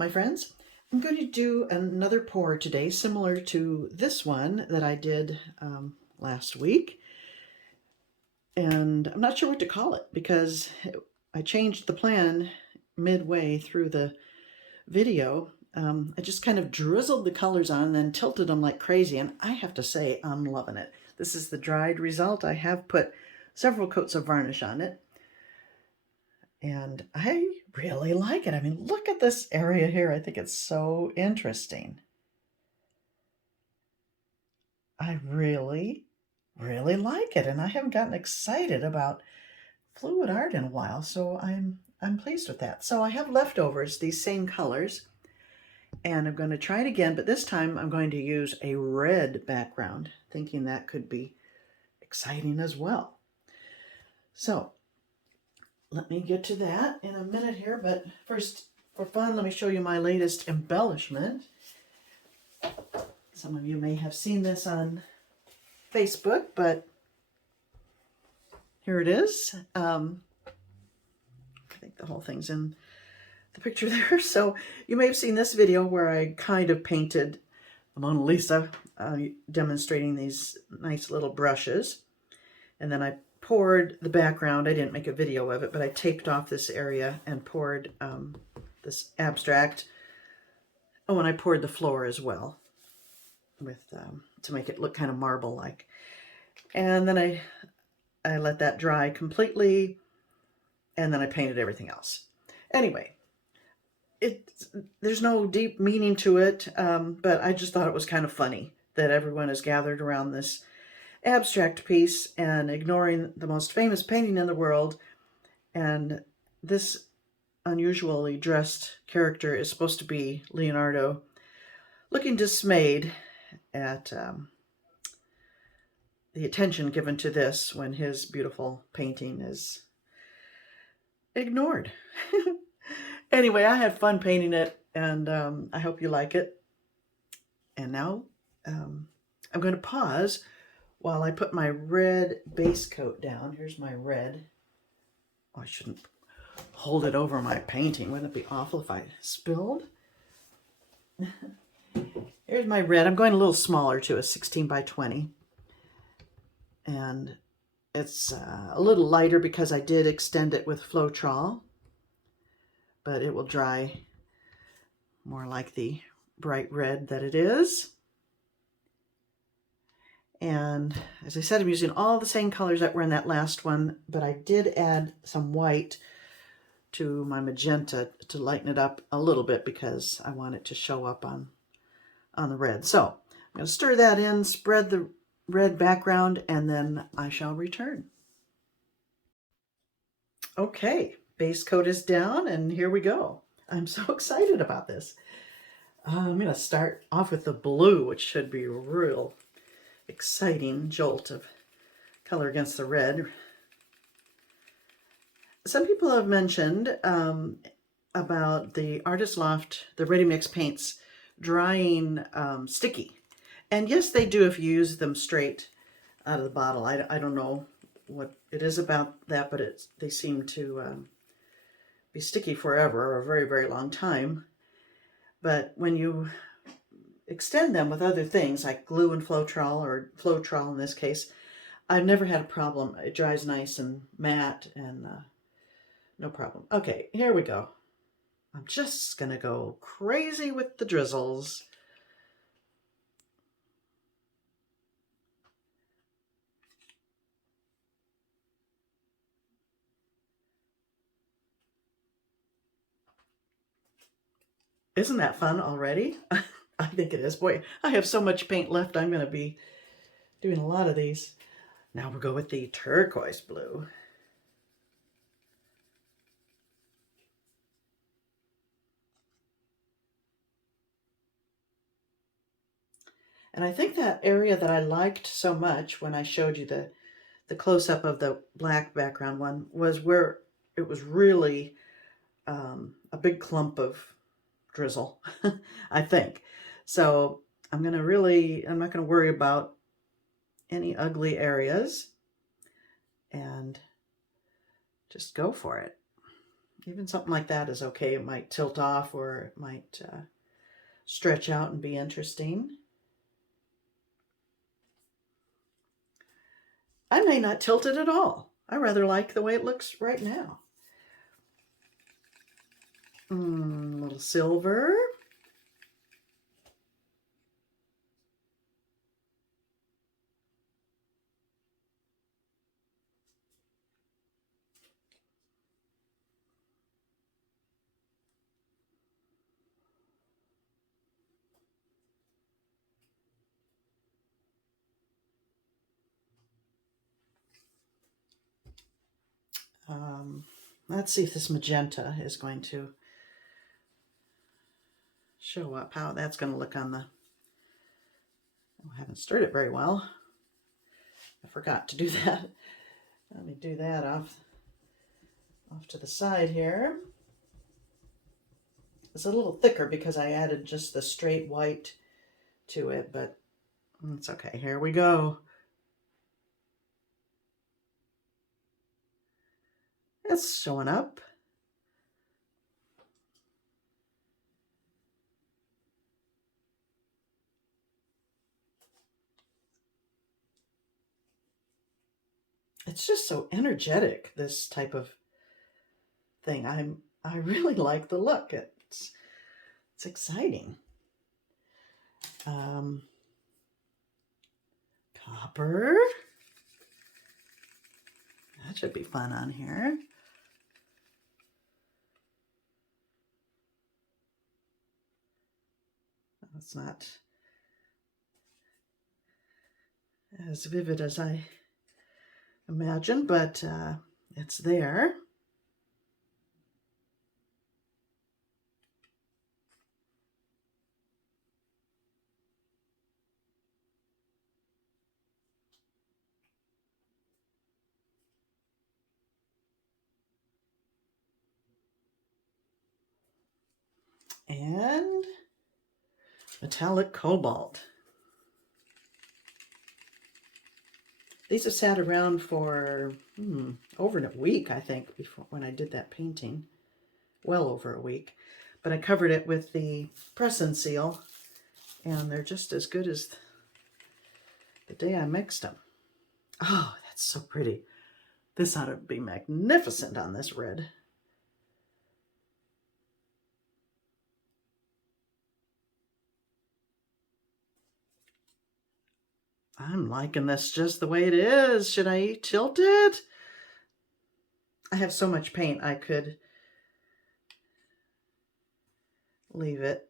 my friends. I'm going to do another pour today, similar to this one that I did last week. And I'm not sure what to call it because I changed the plan midway through the video. I just kind of drizzled the colors on and then tilted them like crazy, and I have to say I'm loving it. This is the dried result. I have put several coats of varnish on it, and I really like it. I mean, look at this area here. I think it's so interesting. I really like it, and I haven't gotten excited about fluid art in a while, so I'm pleased with that. So I have leftovers, these same colors, and I'm going to try it again, but this time I'm going to use a red background, thinking that could be exciting as well. So let me get to that in a minute here, but first, for fun, let me show you my latest embellishment. Some of you may have seen this on Facebook, but here it is. I think the whole thing's in the picture there. So you may have seen this video where I kind of painted the Mona Lisa, demonstrating these nice little brushes. And then I poured the background. I didn't make a video of it, but I taped off this area and poured this abstract. Oh, and I poured the floor as well with to make it look kind of marble-like. And then I let that dry completely, and then I painted everything else. Anyway, there's no deep meaning to it, but I just thought it was kind of funny that everyone is gathered around this abstract piece and ignoring the most famous painting in the world. And this unusually dressed character is supposed to be Leonardo, looking dismayed at the attention given to this when his beautiful painting is ignored. Anyway, I had fun painting it, and I hope you like it. And now I'm going to pause while I put my red base coat down. Here's my red. Oh, I shouldn't hold it over my painting. Wouldn't it be awful if I spilled? Here's my red. I'm going a little smaller too, a 16 by 20. And it's a little lighter because I did extend it with Floetrol, but it will dry more like the bright red that it is. And as I said, I'm using all the same colors that were in that last one, but I did add some white to my magenta to lighten it up a little bit because I want it to show up on the red. So I'm going to stir that in, spread the red background, and then I shall return. Okay, base coat is down, and here we go. I'm so excited about this. I'm going to start off with the blue, which should be a real exciting jolt of color against the red. Some people have mentioned about the Artist Loft, the ready mix paints, drying sticky. And yes, they do if you use them straight out of the bottle. I don't know what it is about that, but they seem to be sticky forever or a very, very long time. But when you extend them with other things like glue and Floetrol, or Floetrol in this case, I've never had a problem. It dries nice and matte and no problem. Okay, here we go. I'm just gonna go crazy with the drizzles. Isn't that fun already? I think it is. Boy, I have so much paint left. I'm going to be doing a lot of these. Now we'll go with the turquoise blue. And I think that area that I liked so much when I showed you the close-up of the black background one was where it was really a big clump of drizzle, I think. So I'm not going to worry about any ugly areas and just go for it. Even something like that is okay. It might tilt off or it might stretch out and be interesting. I may not tilt it at all. I rather like the way it looks right now. A little silver. Let's see if this magenta is going to show up, how that's going to look on the... I haven't stirred it very well. I forgot to do that. Let me do that off to the side here. It's a little thicker because I added just the straight white to it, but it's okay. Here we go. It's showing up. It's just so energetic, this type of thing. I really like the look. It's exciting. Copper. That should be fun on here. It's not as vivid as I imagined, but it's there. And metallic cobalt. These have sat around for over a week, I think, before when I did that painting. Well over a week. But I covered it with the press and seal, and they're just as good as the day I mixed them. Oh, that's so pretty. This ought to be magnificent on this red. I'm liking this just the way it is. Should I tilt it? I have so much paint I could leave it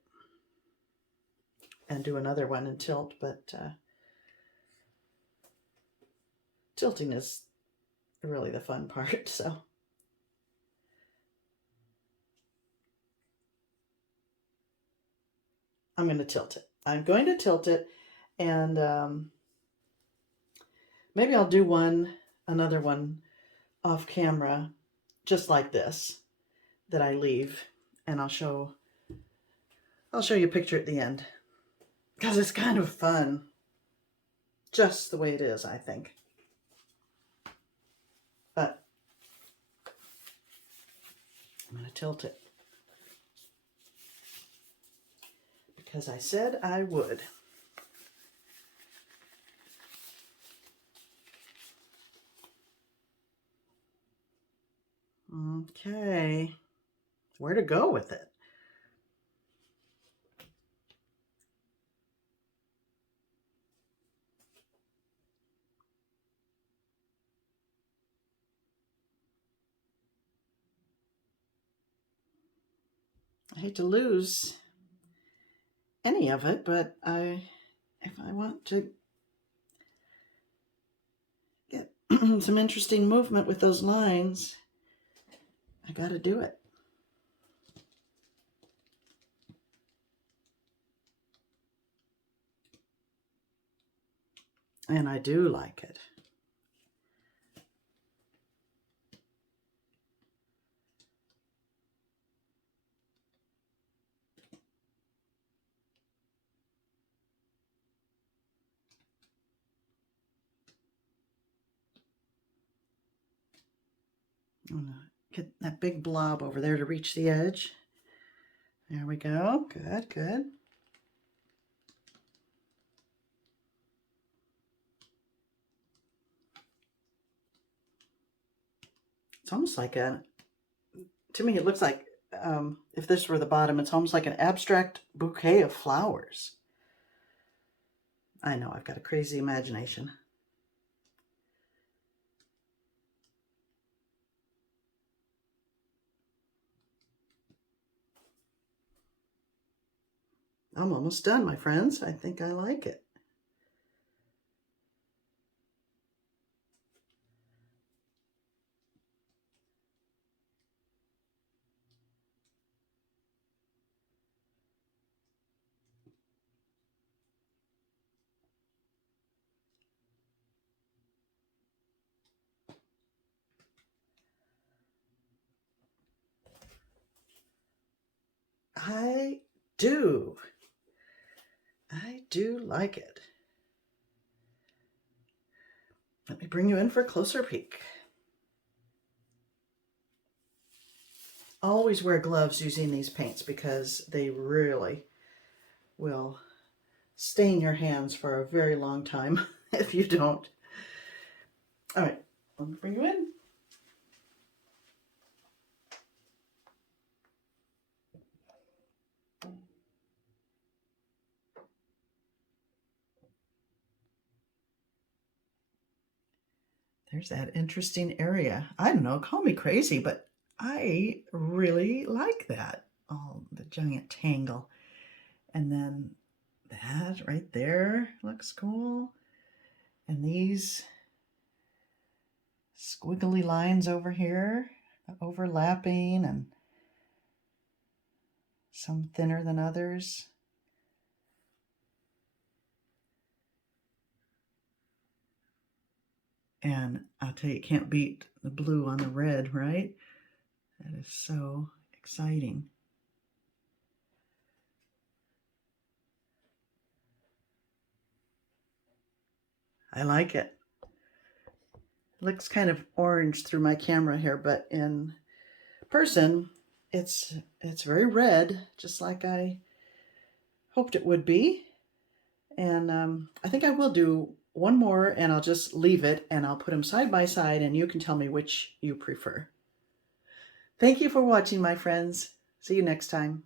and do another one and tilt, but tilting is really the fun part, so. I'm going to tilt it. I'm going to tilt it, and maybe I'll do another one off camera, just like this, that I leave, and I'll show you a picture at the end, because it's kind of fun, just the way it is, I think. But I'm going to tilt it, because I said I would. Okay, where to go with it? I hate to lose any of it, but if I want to get some interesting movement with those lines, I got to do it. And I do like it. I'm going to Get that big blob over there to reach the edge. There we go. Good, good. It's almost like a, to me it looks like, if this were the bottom, it's almost like an abstract bouquet of flowers. I know, I've got a crazy imagination. I'm almost done, my friends. I think I like it. I do. I do like it. Let me bring you in for a closer peek. Always wear gloves using these paints because they really will stain your hands for a very long time if you don't. All right, let me bring you in. There's that interesting area. I don't know, call me crazy, but I really like that. Oh, the giant tangle. And then that right there looks cool. And these squiggly lines over here, overlapping, and some thinner than others. And I'll tell you, you can't beat the blue on the red, right? That is so exciting. I like it. Looks kind of orange through my camera here, but in person, it's very red, just like I hoped it would be. And I think I will do one more, and I'll just leave it, and I'll put them side by side, and you can tell me which you prefer. Thank you for watching, my friends. See you next time.